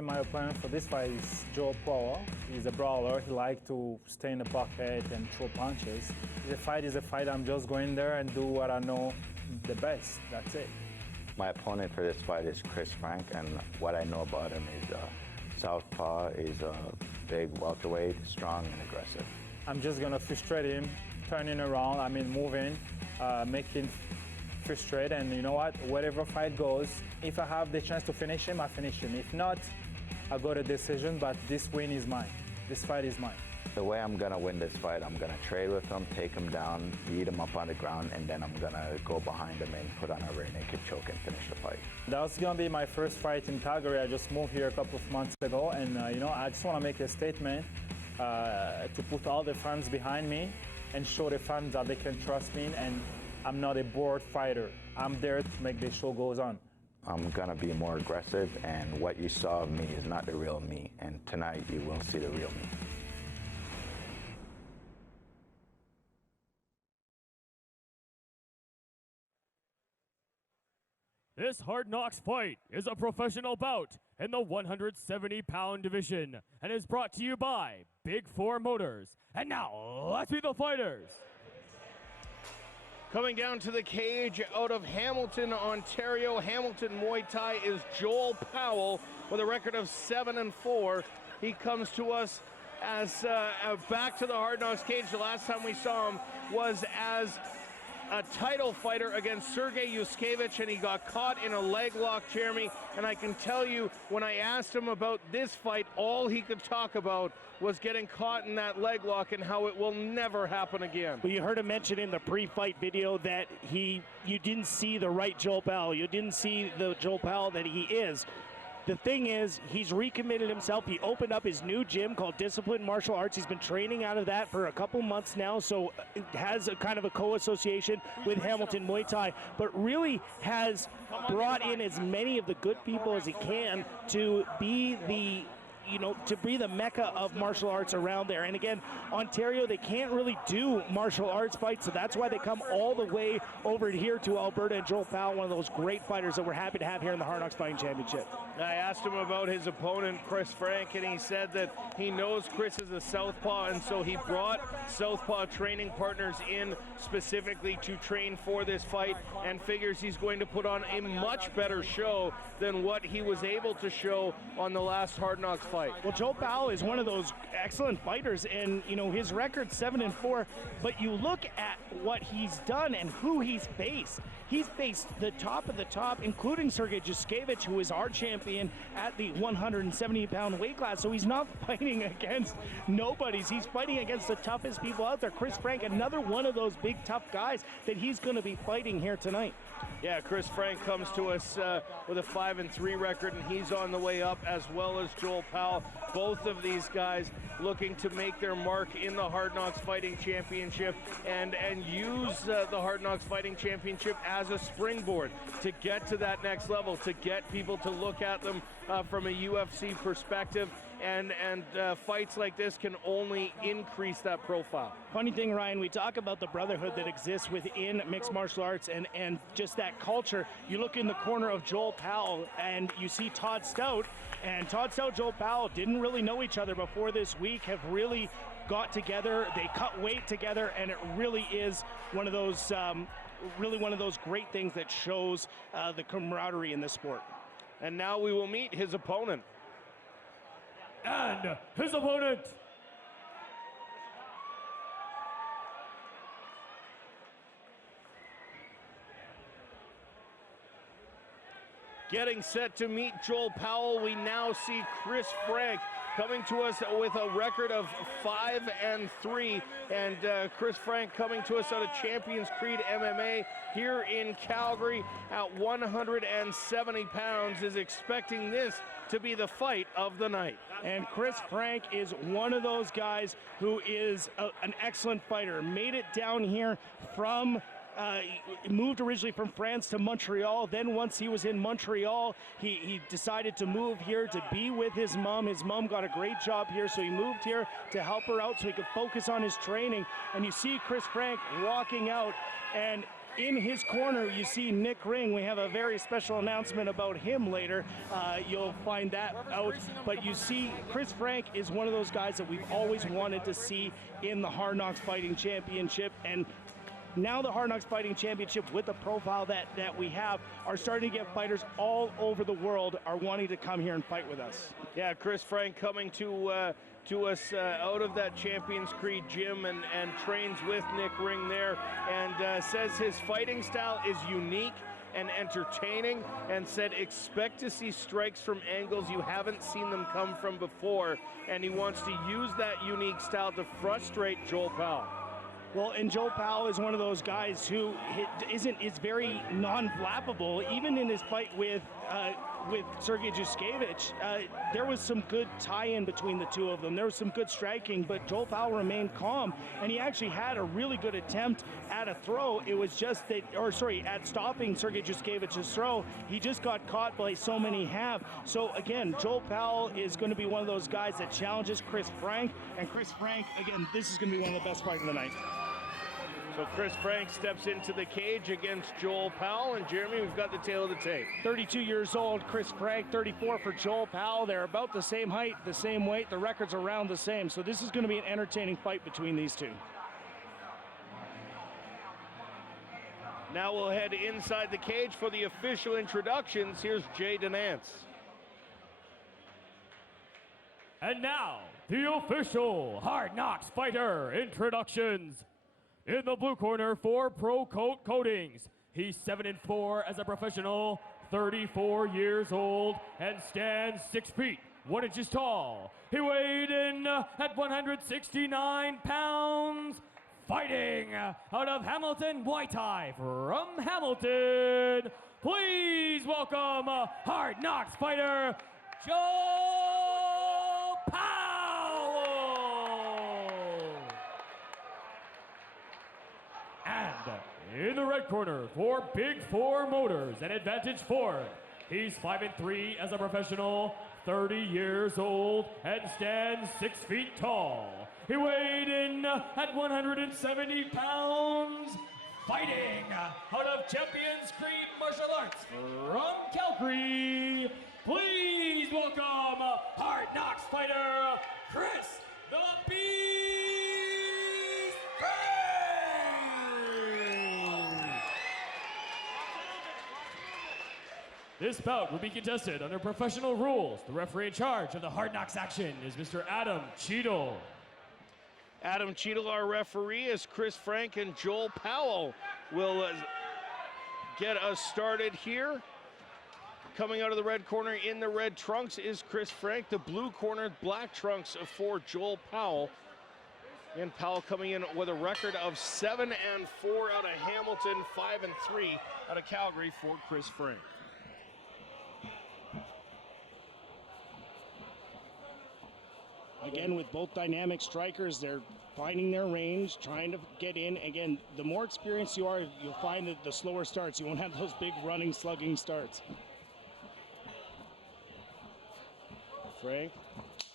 My opponent for this fight is Powell. He's a brawler. He likes to stay in the pocket and throw punches. The fight is a fight. I'm just going there and do what I know the best. That's it. My opponent for this fight is Franck, and what I know about him is southpaw, is a big welterweight, strong and aggressive. I'm just going to frustrate him, turning around, moving, making frustrate, and you know what? Whatever fight goes, if I have the chance to finish him, I finish him. If not, I got a decision, but this win is mine. This fight is mine. The way I'm going to win this fight, I'm going to trade with him, take him down, beat him up on the ground, and then I'm going to go behind him and put on a rear naked choke and finish the fight. That was going to be my first fight in Calgary. I just moved here a couple of months ago, and I just want to make a statement to put all the fans behind me and show the fans that they can trust me, and I'm not a bored fighter. I'm there to make the show goes on. I'm going to be more aggressive, and what you saw of me is not the real me, and tonight you will see the real me. This Hard Knocks fight is a professional bout in the 170-pound division and is brought to you by Big 4 Motors. And now, let's meet the fighters. Coming down to the cage out of Hamilton, Ontario, Hamilton Muay Thai is Joel Powell with a record of 7-4. He comes to us as back to the Hard Knocks cage. The last time we saw him was as a title fighter against Sergey Yuskevich, and he got caught in a leg lock, Jeremy. And I can tell you, when I asked him about this fight, all he could talk about was getting caught in that leg lock and how it will never happen again. Well, you heard him mention in the pre-fight video that you didn't see the right Joel Powell. You didn't see the Joel Powell that he is. The thing is, he's recommitted himself. He opened up his new gym called Discipline Martial Arts. He's been training out of that for a couple months now, so it has a kind of a co-association with Hamilton Muay Thai, but really has brought in as many of the good people as he can to be the mecca of martial arts around there. And again, Ontario, they can't really do martial arts fights, so that's why they come all the way over here to Alberta. And Joel Powell, one of those great fighters that we're happy to have here in the Hard Knocks Fighting Championship. I asked him about his opponent, Franck, and he said that he knows Chris is a southpaw, and so he brought southpaw training partners in specifically to train for this fight, and figures he's going to put on a much better show than what he was able to show on the last Hard Knocks fight. Well, Joel Powell is one of those excellent fighters, and his record's 7-4. But you look at what he's done and who he's faced. He's faced the top of the top, including Sergey Yuskevich, who is our champion at the 170-pound weight class. So he's not fighting against nobodies. He's fighting against the toughest people out there. Franck, another one of those big tough guys that he's going to be fighting here tonight. Yeah, Franck comes to us with a 5-3 record, and he's on the way up, as well as Joel Powell. Both of these guys looking to make their mark in the Hard Knocks Fighting Championship and use the Hard Knocks Fighting Championship as a springboard to get to that next level, to get people to look at them from a UFC perspective. And fights like this can only increase that profile. Funny thing, Ryan, we talk about the brotherhood that exists within mixed martial arts and just that culture. You look in the corner of Joel Powell and you see Todd Stout, and Todd Stout, Joel Powell didn't really know each other before this week, have really got together. They cut weight together, and it really is one of those great things that shows the camaraderie in this sport. And now we will meet his opponent. And his opponent, getting set to meet Joel Powell, we now see Franck coming to us with a record of 5-3, and Franck coming to us out of Champions Creed MMA here in Calgary at 170 pounds, is expecting this to be the fight of the night. And Franck is one of those guys who is an excellent fighter. Made it down here from moved originally from France to Montreal. Then once he was in Montreal, he decided to move here to be with his mom. His mom got a great job here, so he moved here to help her out so he could focus on his training. And you see Franck walking out, and in his corner, you see Nick Ring. We have a very special announcement about him later. You'll find that out. But you see, Chris Franck is one of those guys that we've always wanted to see in the Hard Knocks Fighting Championship. And now the Hard Knocks Fighting Championship, with the profile that we have, are starting to get fighters all over the world are wanting to come here and fight with us. Yeah, Chris Franck coming to us out of that Champions Creed gym and trains with Nick Ring there, and says his fighting style is unique and entertaining, and said expect to see strikes from angles you haven't seen them come from before, and he wants to use that unique style to frustrate Joel Powell. Well, and Joel Powell is one of those guys who is very non-flappable. Even in his fight with Sergey Juskevich, there was some good tie-in between the two of them. There was some good striking, but Joel Powell remained calm, and he actually had a really good attempt at a throw. It was just that, at stopping Sergey Juskevich's throw. He just got caught like so many have. So again, Joel Powell is going to be one of those guys that challenges Chris Franck, and Chris Franck, again, this is going to be one of the best fights of the night. So Chris Franck steps into the cage against Joel Powell, and Jeremy, we've got the tail of the tape. 32 years old, Chris Franck, 34 for Joel Powell. They're about the same height, the same weight, the records around the same. So this is going to be an entertaining fight between these two. Now we'll head inside the cage for the official introductions. Here's Jay Denance. And now, the official Hard Knocks Fighter introductions. In the blue corner for Pro Coat Coatings, he's 7-4 as a professional, 34 years old, and stands 6 feet, 1 inches tall. He weighed in at 169 pounds, fighting out of Hamilton, Muay Thai from Hamilton. Please welcome Hard Knocks fighter, Joel Powell. And in the red corner for Big Four Motors and Advantage Ford, he's 5'3" as a professional, 30 years old, and stands 6 feet tall. He weighed in at 170 pounds, fighting out of Champions Creed Martial Arts from Calgary. Please welcome Hard Knocks fighter, Chris the Beast Franck. This bout will be contested under professional rules. The referee in charge of the Hard Knocks action is Mr. Adam Cheadle. Adam Cheadle, our referee, as Chris Franck and Joel Powell will get us started here. Coming out of the red corner in the red trunks is Chris Franck. The blue corner, black trunks for Joel Powell. And Powell coming in with a record of 7-4 out of Hamilton, 5-3 out of Calgary for Chris Franck. Again, with both dynamic strikers, they're finding their range, trying to get in. Again, the more experienced you are, you'll find that the slower starts. You won't have those big running, slugging starts. Franck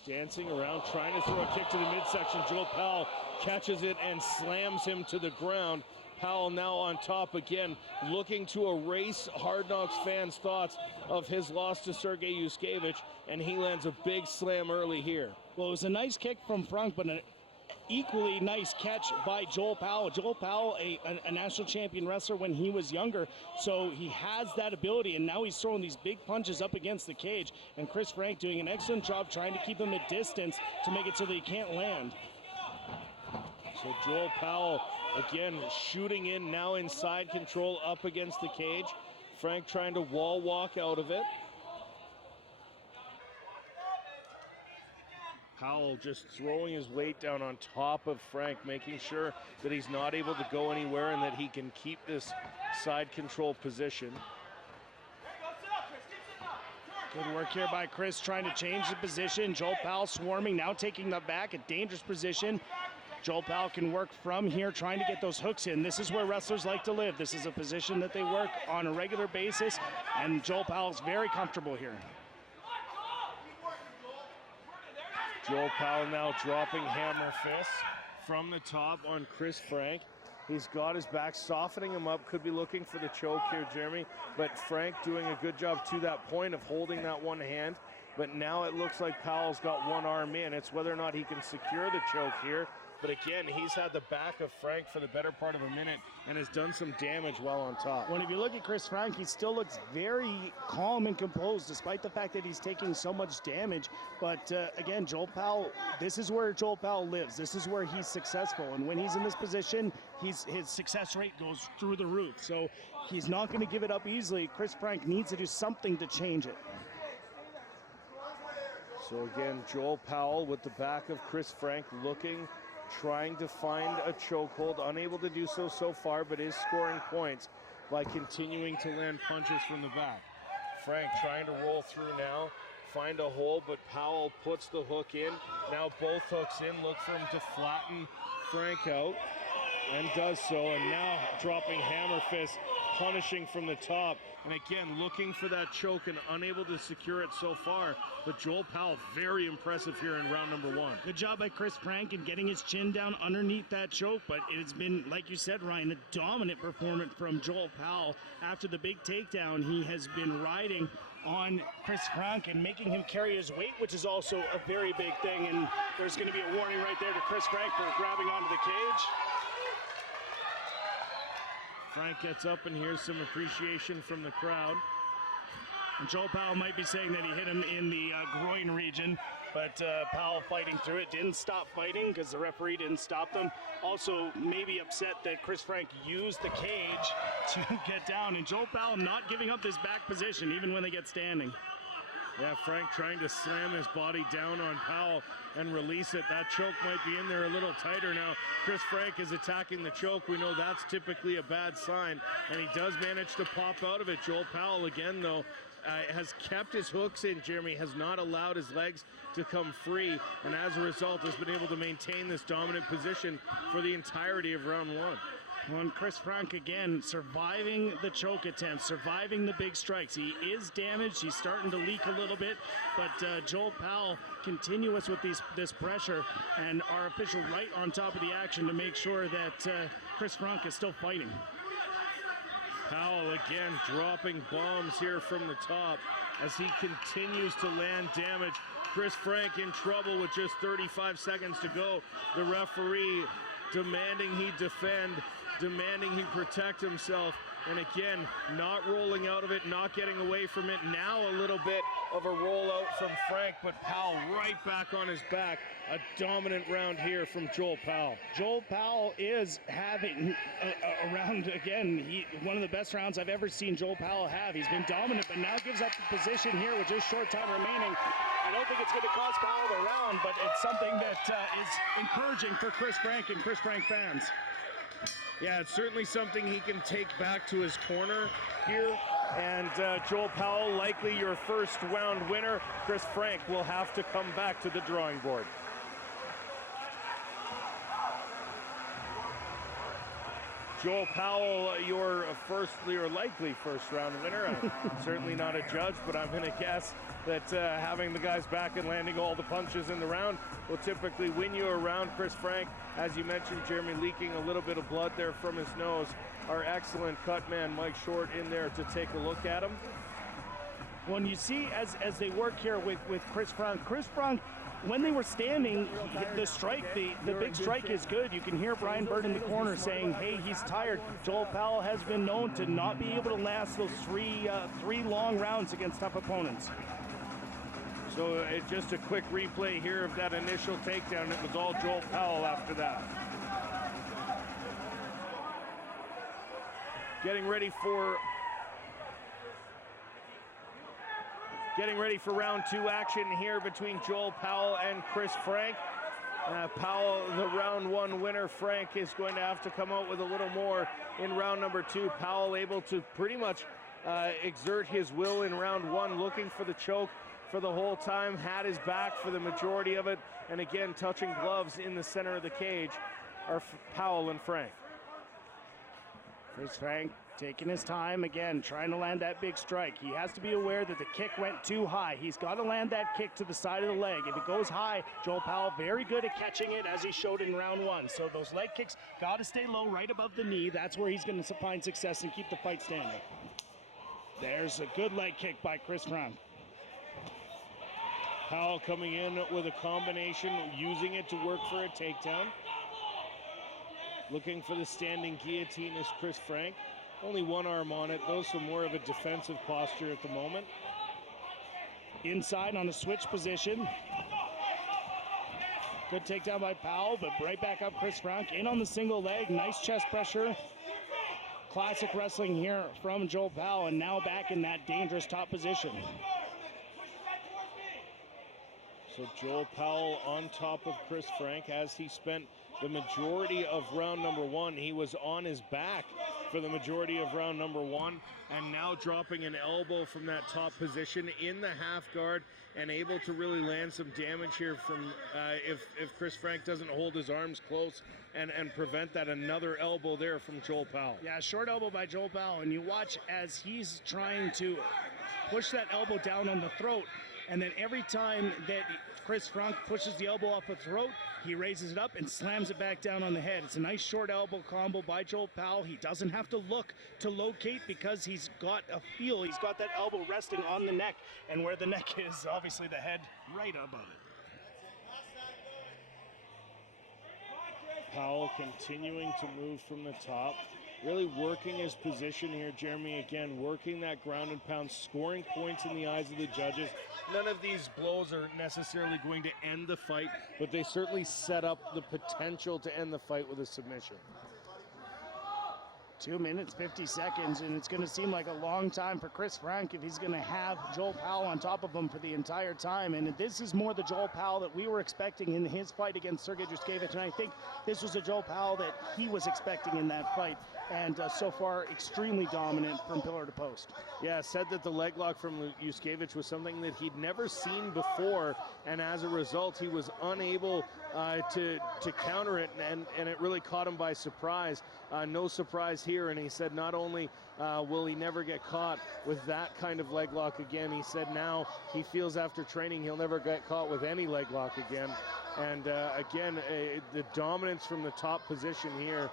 dancing around, trying to throw a kick to the midsection. Joel Powell catches it and slams him to the ground. Powell now on top again, looking to erase Hard Knocks fans' thoughts of his loss to Sergey Juskevich, and he lands a big slam early here. Well, it was a nice kick from Franck, but an equally nice catch by Joel Powell. Joel Powell, a national champion wrestler when he was younger, so he has that ability, and now he's throwing these big punches up against the cage, and Chris Franck doing an excellent job trying to keep him at distance to make it so that he can't land. So Joel Powell, again, shooting in now inside control up against the cage. Franck trying to wall walk out of it. Powell just throwing his weight down on top of Franck, making sure that he's not able to go anywhere and that he can keep this side control position. Good work here by Chris, trying to change the position. Joel Powell swarming, now taking the back, a dangerous position. Joel Powell can work from here, trying to get those hooks in. This is where wrestlers like to live. This is a position that they work on a regular basis, and Joel Powell's very comfortable here. Joel Powell now dropping hammer fists from the top on Chris Franck. He's got his back, softening him up, could be looking for the choke here, Jeremy, but Franck doing a good job to that point of holding that one hand. But now it looks like Powell's got one arm in. It's whether or not he can secure the choke here. But again, he's had the back of Franck for the better part of a minute and has done some damage while on top. When if you look at Chris Franck, he still looks very calm and composed despite the fact that he's taking so much damage. But again, Joel Powell, this is where Joel Powell lives. This is where he's successful. And when he's in this position, his success rate goes through the roof. So he's not going to give it up easily. Chris Franck needs to do something to change it. So again, Joel Powell with the back of Chris Franck looking, trying to find a chokehold, unable to do so far, but is scoring points by continuing to land punches from the back. Franck trying to roll through now, find a hole, but Powell puts the hook in. Now both hooks in, look for him to flatten Franck out, and does so, and now dropping hammer fist, punishing from the top, and again looking for that choke and unable to secure it so far. But Joel Powell, very impressive here in round number one. Good job by Chris Franck in getting his chin down underneath that choke, but it's been, like you said, Ryan, a dominant performance from Joel Powell. After the big takedown, he has been riding on Chris Franck and making him carry his weight, which is also a very big thing, and there's going to be a warning right there to Chris Franck for grabbing onto the cage. Franck gets up and here's some appreciation from the crowd. And Joel Powell might be saying that he hit him in the groin region, but Powell fighting through it, didn't stop fighting because the referee didn't stop them. Also maybe upset that Chris Franck used the cage to get down, and Joel Powell not giving up this back position even when they get standing. Yeah, Franck trying to slam his body down on Powell and release it. That choke might be in there a little tighter now. Chris Franck is attacking the choke. We know that's typically a bad sign, and he does manage to pop out of it. Joel Powell again, though, has kept his hooks in, Jeremy, has not allowed his legs to come free, and as a result has been able to maintain this dominant position for the entirety of round one. Well, Chris Franck again surviving the choke attempts, surviving the big strikes. He is damaged, he's starting to leak a little bit, but Joel Powell continuous with this pressure, and our official right on top of the action to make sure that Chris Franck is still fighting. Powell again dropping bombs here from the top as he continues to land damage. Chris Franck in trouble with just 35 seconds to go. The referee demanding he defend, demanding he protect himself, and again, not rolling out of it, not getting away from it. Now a little bit of a rollout from Franck, but Powell right back on his back. A dominant round here from Joel Powell. Joel Powell is having a round, again, one of the best rounds I've ever seen Joel Powell have. He's been dominant, but now gives up the position here with just short time remaining. I don't think it's going to cost Powell the round, but it's something that is encouraging for Chris Franck and Chris Franck fans. Yeah, it's certainly something he can take back to his corner here. And Joel Powell, likely your first round winner. Chris Franck will have to come back to the drawing board. Joel Powell, your likely first round winner. I'm certainly not a judge, but I'm going to guess that having the guys back and landing all the punches in the round will typically win you a round. Chris Franck, as you mentioned, Jeremy, leaking a little bit of blood there from his nose. Our excellent cut man, Mike Short, in there to take a look at him. When you see as they work here with Chris Franck, when they were standing, the strike, the big strike is good. You can hear Brian Bird in the corner saying, hey, he's tired. Joel Powell has been known to not be able to last those three long rounds against tough opponents. So just a quick replay here of that initial takedown. It was all Joel Powell after that. Getting ready for round two action here between Joel Powell and Chris Franck. Powell, the round one winner. Franck is going to have to come out with a little more in round number two. Powell able to pretty much exert his will in round one, looking for the choke for the whole time, had his back for the majority of it, and again touching gloves in the center of the cage are Powell and Franck. Chris Franck Taking his time again, trying to land that big strike. He has to be aware that the kick went too high. He's got to land that kick to the side of the leg. If it goes high, Joel Powell very good at catching it, as he showed in round one. So those leg kicks got to stay low, right above the knee. That's where he's going to find success and keep the fight standing. There's a good leg kick by Chris Franck. Powell coming in with a combination, using it to work for a takedown. Looking for the standing guillotine is Chris Franck. Only one arm on it, though, so more of a defensive posture at the moment. Inside on a switch position. Good takedown by Powell, but right back up Chris Franck. In on the single leg, nice chest pressure. Classic wrestling here from Joel Powell, and now back in that dangerous top position. So Joel Powell on top of Chris Franck, as he spent the majority of round number one. He was on his back for the majority of round number one, and now dropping an elbow from that top position in the half guard and able to really land some damage here from if Chris Franck doesn't hold his arms close and prevent that another elbow there from Joel Powell. Yeah, short elbow by Joel Powell, and you watch as he's trying to push that elbow down on the throat, and then every time that Chris Franck pushes the elbow off the throat, he raises it up and slams it back down on the head. It's a nice short elbow combo by Joel Powell. He doesn't have to look to locate because he's got a feel. He's got that elbow resting on the neck, and where the neck is, obviously the head right above it. Powell continuing to move from the top, really working his position here, Jeremy, again, working that ground and pound, scoring points in the eyes of the judges. None of these blows are necessarily going to end the fight, but they certainly set up the potential to end the fight with a submission. 2 minutes, 50 seconds, and it's going to seem like a long time for Chris Franck if he's going to have Joel Powell on top of him for the entire time. And this is more the Joel Powell that we were expecting in his fight against Sergey Druskevich, and I think this was a Joel Powell that he was expecting in that fight. And so far, extremely dominant from pillar to post. Yeah, said that the leg lock from Druskevich was something that he'd never seen before, and as a result, he was unable to counter it, and it really caught him by surprise. No surprise here, and he said not only will he never get caught with that kind of leg lock again, he said now he feels after training he'll never get caught with any leg lock again. And again, the dominance from the top position here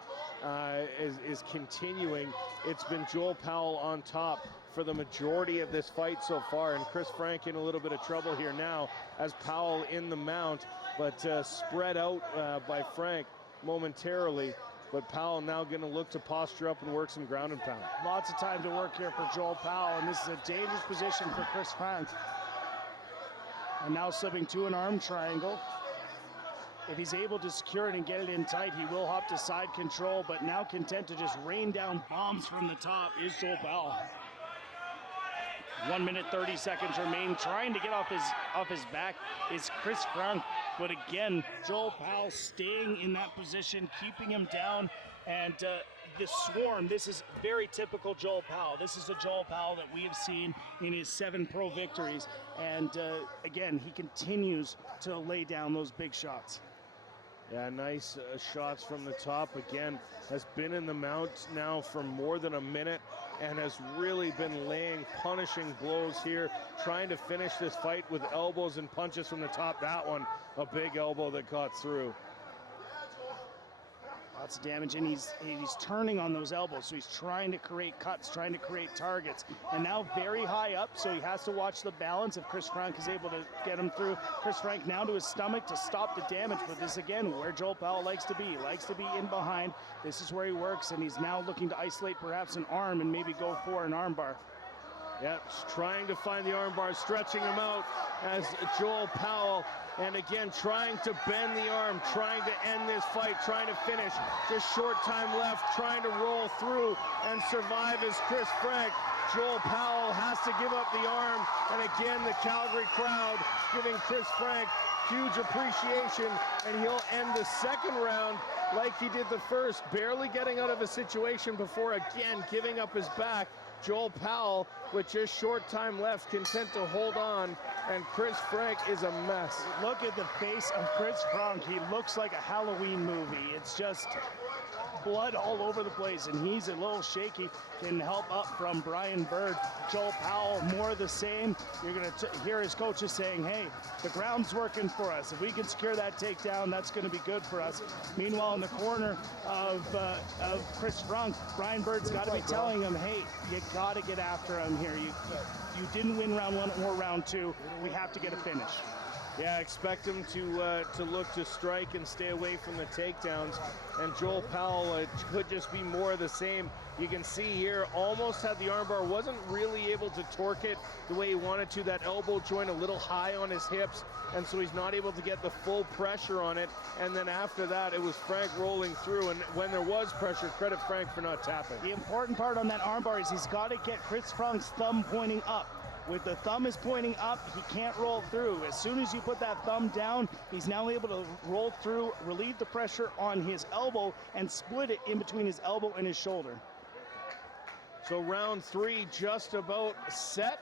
is continuing. It's been Joel Powell on top for the majority of this fight so far, and Chris Franck in a little bit of trouble here now as Powell in the mount, but spread out by Franck momentarily. But Powell now going to look to posture up and work some ground and pound. Lots of time to work here for Joel Powell, and this is a dangerous position for Chris Franck. And now slipping to an arm triangle. If he's able to secure it and get it in tight, he will hop to side control, but now content to just rain down bombs from the top is Joel Powell. 1 minute, 30 seconds remain. Trying to get off his back is Chris Franck, but again, Joel Powell staying in that position, keeping him down, and the swarm, this is very typical Joel Powell. This is the Joel Powell that we have seen in his 7 pro victories, and again, he continues to lay down those big shots. Yeah, nice shots from the top. Again, has been in the mount now for more than a minute and has really been laying punishing blows here, trying to finish this fight with elbows and punches from the top. That one, a big elbow that got through. Lots of damage, and he's turning on those elbows, so he's trying to create cuts, trying to create targets, and now very high up, so he has to watch the balance if Chris Franck is able to get him through. Chris Franck now to his stomach to stop the damage, but this again where Joel Powell likes to be in behind. This is where he works, and he's now looking to isolate perhaps an arm and maybe go for an arm bar. Yeah, trying to find the arm bar, stretching him out as Joel Powell, and again trying to bend the arm, trying to end this fight, trying to finish. Just short time left, trying to roll through and survive as Chris Franck. Joel Powell has to give up the arm, and again the Calgary crowd giving Chris Franck huge appreciation, and he'll end the second round like he did the first, barely getting out of a situation before again giving up his back. Joel Powell, with just short time left, content to hold on, and Chris Franck is a mess. Look at the face of Chris Franck. He looks like a Halloween movie. It's just blood all over the place, and he's a little shaky. Can help up from Brian Bird. Joel Powell, more of the same. You're going to hear his coaches saying, hey, the ground's working for us. If we can secure that takedown, that's going to be good for us. Meanwhile, in the corner of Chris Franck, Brian Bird's got to be telling him, hey, you got to get after him here. You didn't win round one or round two. We have to get a finish. Yeah, expect him to look to strike and stay away from the takedowns. And Joel Powell, it could just be more of the same. You can see here, almost had the armbar, wasn't really able to torque it the way he wanted to. That elbow joint a little high on his hips, and so he's not able to get the full pressure on it. And then after that, it was Franck rolling through, and when there was pressure, credit Franck for not tapping. The important part on that armbar is he's got to get Chris Franck's thumb pointing up. With the thumb is pointing up, he can't roll through. As soon as you put that thumb down, he's now able to roll through, relieve the pressure on his elbow, and split it in between his elbow and his shoulder. So round three just about set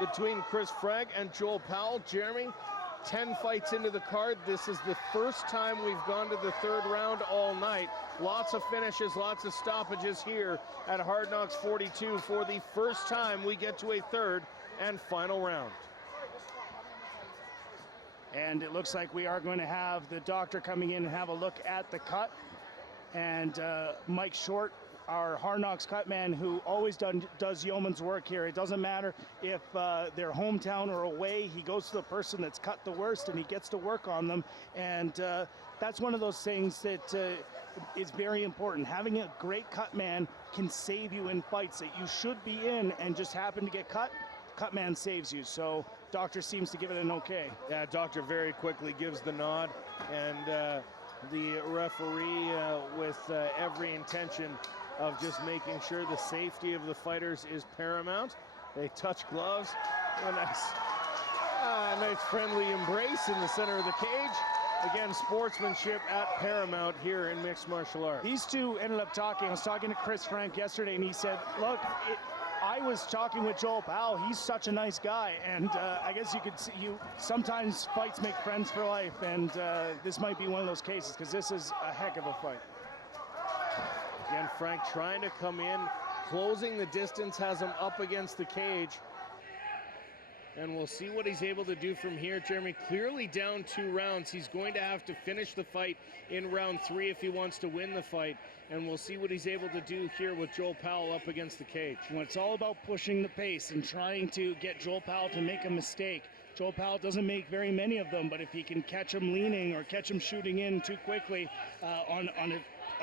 between Chris Franck and Joel Powell. Jeremy, 10 fights into the card. This is the first time we've gone to the third round all night. Lots of finishes, lots of stoppages here at Hard Knocks 42. For the first time, we get to a third and final round. And it looks like we are going to have the doctor coming in and have a look at the cut. And Mike Short, our Hard Knocks cut man, who always does yeoman's work here. It doesn't matter if they're hometown or away. He goes to the person that's cut the worst, and he gets to work on them. And that's one of those things that is very important. Having a great cut man can save you in fights that you should be in and just happen to get cut. Cut man saves you. So doctor seems to give it an okay. Yeah, doctor very quickly gives the nod, and the referee with every intention of just making sure the safety of the fighters is paramount. They touch gloves. A nice friendly embrace in the center of the cage. Again, sportsmanship at paramount here in mixed martial arts. These two ended up talking. I was talking to Chris Franck yesterday, and he said, look, I was talking with Joel Powell. He's such a nice guy, and I guess you could see, sometimes fights make friends for life, and this might be one of those cases, because this is a heck of a fight. Again, Franck trying to come in, closing the distance, has him up against the cage. And we'll see what he's able to do from here. Jeremy clearly down 2 rounds. He's going to have to finish the fight in round 3 if he wants to win the fight. And we'll see what he's able to do here with Joel Powell up against the cage. Well, it's all about pushing the pace and trying to get Joel Powell to make a mistake. Joel Powell doesn't make very many of them, but if he can catch him leaning or catch him shooting in too quickly on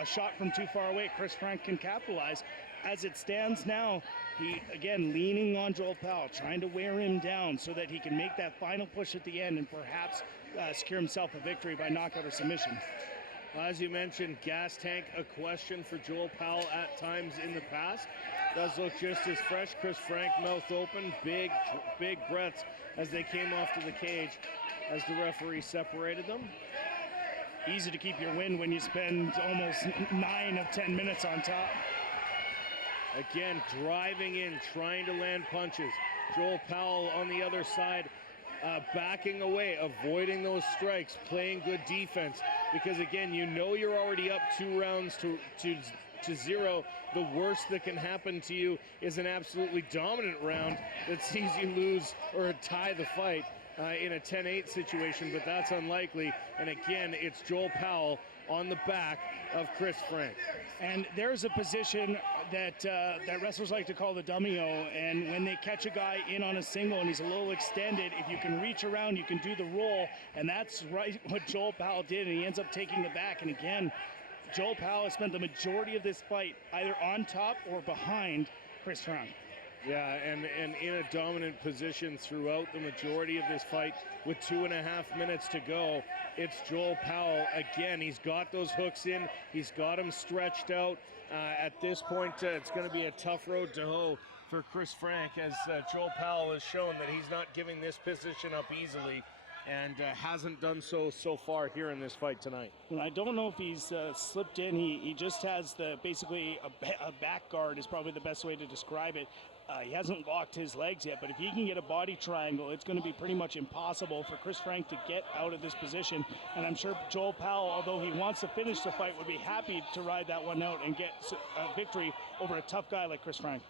a shot from too far away, Chris Franck can capitalize. As it stands now, he, again, leaning on Joel Powell, trying to wear him down so that he can make that final push at the end and perhaps secure himself a victory by knockout or submission. Well, as you mentioned, gas tank, a question for Joel Powell at times in the past. Does look just as fresh. Chris Franck, mouth open, big breaths as they came off to the cage as the referee separated them. Easy to keep your win when you spend almost 9 of 10 minutes on top. Again, driving in, trying to land punches. Joel Powell on the other side, backing away, avoiding those strikes, playing good defense. Because again, you know you're already up 2 rounds to 0. The worst that can happen to you is an absolutely dominant round that sees you lose or tie the fight in a 10-8 situation, but that's unlikely. And again, it's Joel Powell on the back of Chris Franck. And there's a position that wrestlers like to call the dummy-o, and when they catch a guy in on a single and he's a little extended, if you can reach around, you can do the roll, and that's right what Joel Powell did, and he ends up taking the back. And again, Joel Powell has spent the majority of this fight either on top or behind Chris Franck. Yeah, and in a dominant position throughout the majority of this fight with 2.5 minutes to go. It's Joel Powell again. He's got those hooks in. He's got them stretched out. At this point, it's going to be a tough road to hoe for Chris Franck, as Joel Powell has shown that he's not giving this position up easily, and hasn't done so far here in this fight tonight. Well, I don't know if he's slipped in. He just has basically a back guard is probably the best way to describe it. He hasn't locked his legs yet, but if he can get a body triangle, it's going to be pretty much impossible for Chris Franck to get out of this position. And I'm sure Joel Powell, although he wants to finish the fight, would be happy to ride that one out and get a victory over a tough guy like Chris Franck.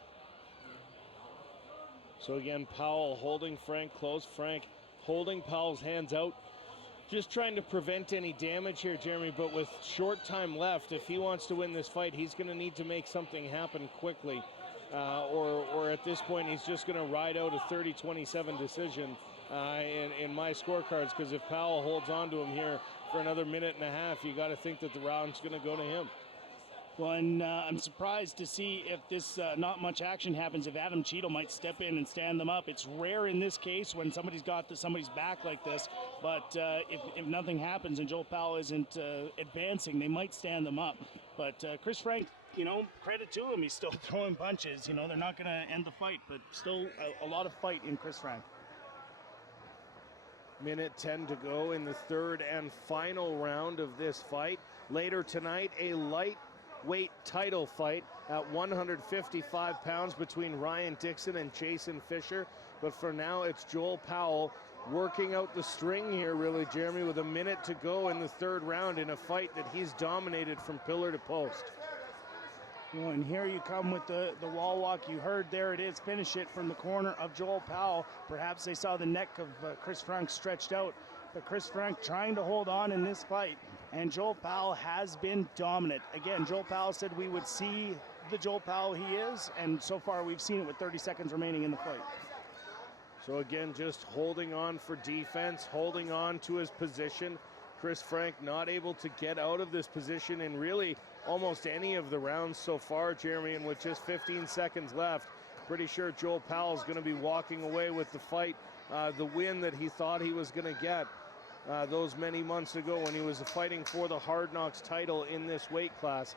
So again, Powell holding Franck close. Franck holding Powell's hands out. Just trying to prevent any damage here, Jeremy, but with short time left, if he wants to win this fight, he's going to need to make something happen quickly. Or at this point, he's just going to ride out a 30-27 decision in my scorecards, because if Powell holds on to him here for another minute and a half, you got to think that the round's going to go to him. Well, and I'm surprised to see if this not much action happens, if Adam Cheadle might step in and stand them up. It's rare in this case when somebody's got somebody's back like this, but if nothing happens and Joel Powell isn't advancing, they might stand them up. But Chris Franck, you know, credit to him, he's still throwing punches. You know, they're not going to end the fight, but still a lot of fight in Chris Franck. Minute 10 to go in the third and final round of this fight. Later tonight, a lightweight title fight at 155 pounds between Ryan Dixon and Jason Fisher. But for now, it's Joel Powell working out the string here, really, Jeremy, with a minute to go in the third round in a fight that he's dominated from pillar to post. Well, and here you come with the wall walk. You heard there it is. Finish it from the corner of Joel Powell. Perhaps they saw the neck of Chris Franck stretched out. But Chris Franck trying to hold on in this fight. And Joel Powell has been dominant. Again, Joel Powell said we would see the Joel Powell he is. And so far we've seen it with 30 seconds remaining in the fight. So again, just holding on for defense, holding on to his position. Chris Franck not able to get out of this position in really almost any of the rounds so far, Jeremy, and with just 15 seconds left, pretty sure Joel Powell is going to be walking away with the fight, the win that he thought he was going to get those many months ago when he was fighting for the Hard Knocks title in this weight class.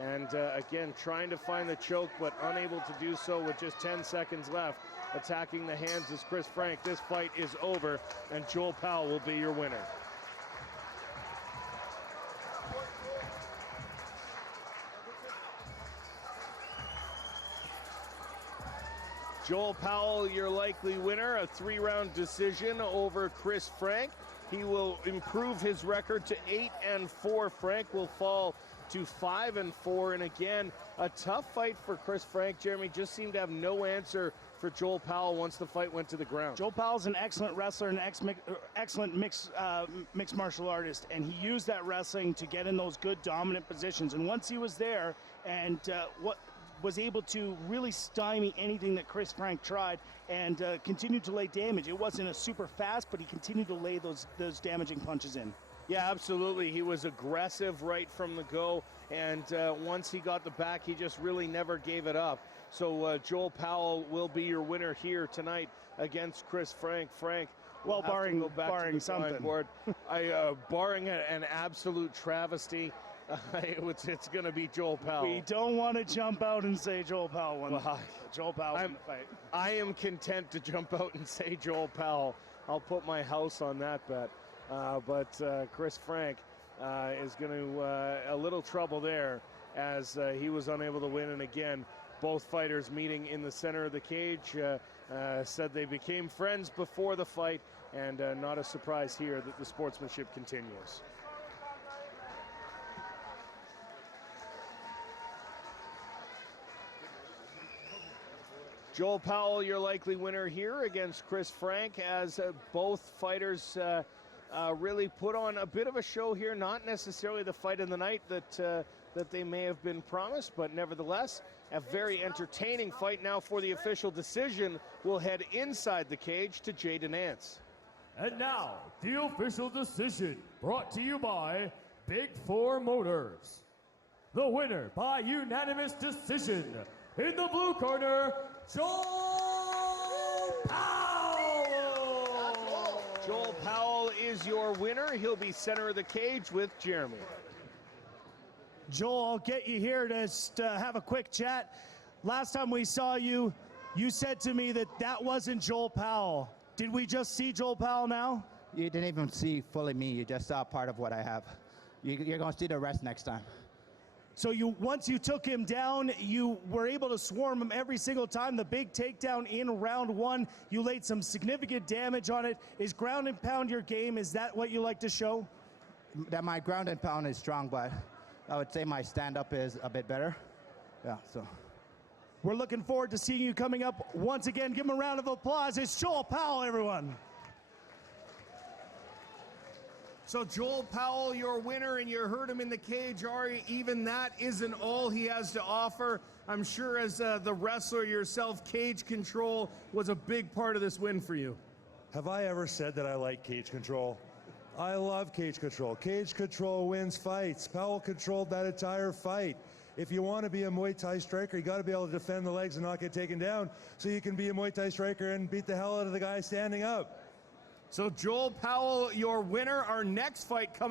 And again, trying to find the choke, but unable to do so with just 10 seconds left. Attacking the hands is Chris Franck. This fight is over, and Joel Powell will be your winner. Joel Powell, your likely winner, a 3-round decision over Chris Franck. He will improve his record to 8-4. Franck will fall to 5-4. And again, a tough fight for Chris Franck. Jeremy just seemed to have no answer for Joel Powell once the fight went to the ground. Joel Powell's an excellent wrestler and excellent mixed martial artist, and he used that wrestling to get in those good dominant positions. And once he was there and was able to really stymie anything that Chris Franck tried and continued to lay damage. It wasn't a super fast, but he continued to lay those damaging punches in. Yeah, absolutely. He was aggressive right from the go, and once he got the back, he just really never gave it up. So Joel Powell will be your winner here tonight against Chris Franck. Franck, well, barring something. Barring an absolute travesty, it's going to be Joel Powell. We don't want to jump out and say Joel Powell won. Joel Powell won the fight. I am content to jump out and say Joel Powell. I'll put my house on that bet. But Chris Franck is going to a little trouble there as he was unable to win. And again, both fighters meeting in the center of the cage said they became friends before the fight, and not a surprise here that the sportsmanship continues. Joel Powell, your likely winner here against Chris Franck, as both fighters really put on a bit of a show here. Not necessarily the fight of the night that they may have been promised, but nevertheless, a very entertaining fight. Now for the official decision, we'll head inside the cage to Jaden Nance. And now, the official decision, brought to you by Big 4 Motors. The winner by unanimous decision, in the blue corner, Joel Powell! Joel Powell is your winner. He'll be center of the cage with Jeremy. Joel, I'll get you here to have a quick chat. Last time we saw you, you said to me that wasn't Joel Powell. Did we just see Joel Powell now? You didn't even see fully me. You just saw part of what I have. You're going to see the rest next time. So once you took him down, you were able to swarm him every single time. The big takedown in round 1, you laid some significant damage on it. Is ground and pound your game? Is that what you like to show? That my ground and pound is strong, but I would say my stand-up is a bit better. Yeah, so. We're looking forward to seeing you coming up once again. Give him a round of applause. It's Joel Powell, everyone. So Joel Powell, your winner, and you heard him in the cage, Ari. Even that isn't all he has to offer. I'm sure as the wrestler yourself, cage control was a big part of this win for you. Have I ever said that I like cage control? I love cage control. Cage control wins fights. Powell controlled that entire fight. If you want to be a Muay Thai striker, you got to be able to defend the legs and not get taken down so you can be a Muay Thai striker and beat the hell out of the guy standing up. So Joel Powell, your winner. Our next fight coming